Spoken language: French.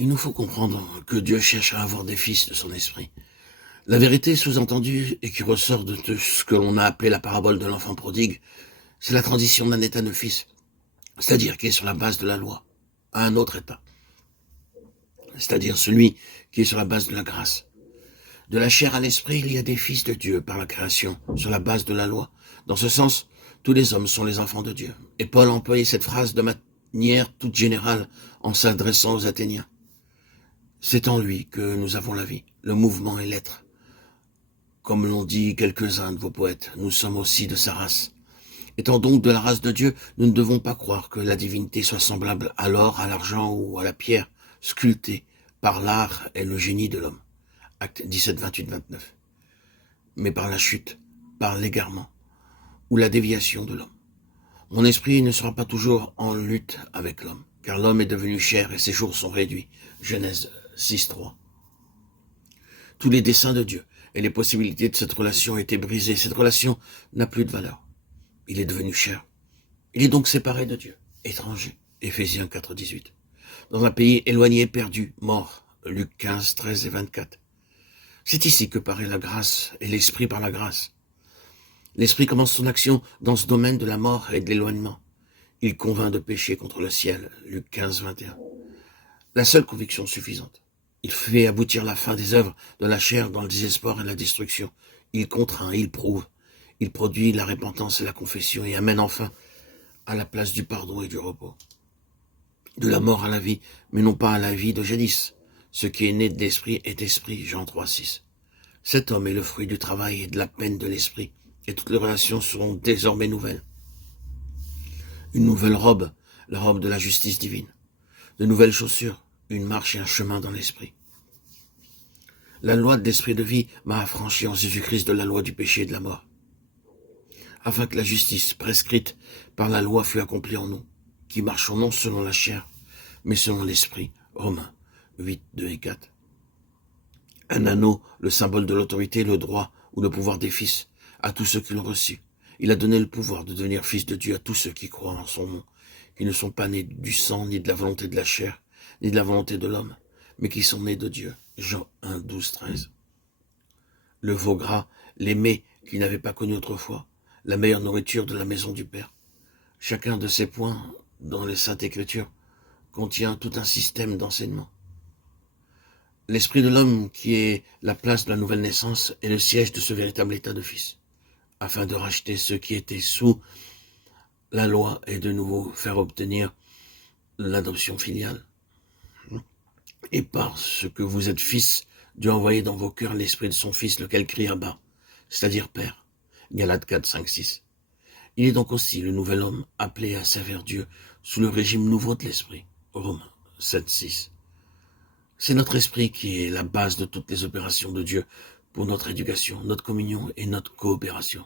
Il nous faut comprendre que Dieu cherche à avoir des fils de son esprit. La vérité sous-entendue et qui ressort de ce que l'on a appelé la parabole de l'enfant prodigue, c'est la transition d'un état de fils, c'est-à-dire qui est sur la base de la loi, à un autre état, c'est-à-dire celui qui est sur la base de la grâce. De la chair à l'esprit, il y a des fils de Dieu par la création, sur la base de la loi. Dans ce sens, tous les hommes sont les enfants de Dieu. Et Paul employait cette phrase de manière toute générale en s'adressant aux Athéniens. C'est en lui que nous avons la vie, le mouvement et l'être. Comme l'ont dit quelques-uns de vos poètes, nous sommes aussi de sa race. Étant donc de la race de Dieu, nous ne devons pas croire que la divinité soit semblable à l'or, à l'argent ou à la pierre, sculptée par l'art et le génie de l'homme. Acte 17, 28, 29. Mais par la chute, par l'égarement ou la déviation de l'homme. Mon esprit ne sera pas toujours en lutte avec l'homme, car l'homme est devenu chair et ses jours sont réduits. Genèse 6, 3. Tous les desseins de Dieu et les possibilités de cette relation ont été brisées. Cette relation n'a plus de valeur. Il est devenu chair. Il est donc séparé de Dieu, étranger. Éphésiens 4, 18. Dans un pays éloigné, perdu, mort. Luc 15, 13 et 24. C'est ici que paraît la grâce et l'esprit par la grâce. L'esprit commence son action dans ce domaine de la mort et de l'éloignement. Il convainc de pécher contre le ciel. Luc 15, 21. La seule conviction suffisante. Il fait aboutir la fin des œuvres de la chair dans le désespoir et la destruction. Il contraint, il prouve. Il produit la repentance et la confession et amène enfin à la place du pardon et du repos. De la mort à la vie, mais non pas à la vie de jadis. Ce qui est né de l'esprit est esprit, Jean 3, 6. Cet homme est le fruit du travail et de la peine de l'esprit, et toutes les relations seront désormais nouvelles. Une nouvelle robe, la robe de la justice divine. De nouvelles chaussures, une marche et un chemin dans l'esprit. La loi de l'esprit de vie m'a affranchi en Jésus-Christ de la loi du péché et de la mort, afin que la justice prescrite par la loi fût accomplie en nous, qui marchons non selon la chair, mais selon l'esprit. Romains 8, 2 et 4. Un anneau, le symbole de l'autorité, le droit ou le pouvoir des fils, à tous ceux qui l'ont reçu. Il a donné le pouvoir de devenir fils de Dieu à tous ceux qui croient en son nom, qui ne sont pas nés du sang, ni de la volonté de la chair, ni de la volonté de l'homme, mais qui sont nés de Dieu. Jean 1, 12, 13. Le veau gras, les mets qu'il n'avait pas connus autrefois, la meilleure nourriture de la maison du Père. Chacun de ces points, dans les Saintes Écritures, contient tout un système d'enseignement. L'esprit de l'homme, qui est la place de la nouvelle naissance, est le siège de ce véritable état de fils, afin de racheter ceux qui étaient sous la loi et de nouveau faire obtenir l'adoption filiale. Et parce que vous êtes fils, Dieu a envoyé dans vos cœurs l'esprit de son Fils, lequel crie à bas, c'est-à-dire Père. Galates 4, 5, 6. Il est donc aussi le nouvel homme appelé à servir Dieu sous le régime nouveau de l'esprit. Romains 7, 6. C'est notre esprit qui est la base de toutes les opérations de Dieu pour notre éducation, notre communion et notre coopération.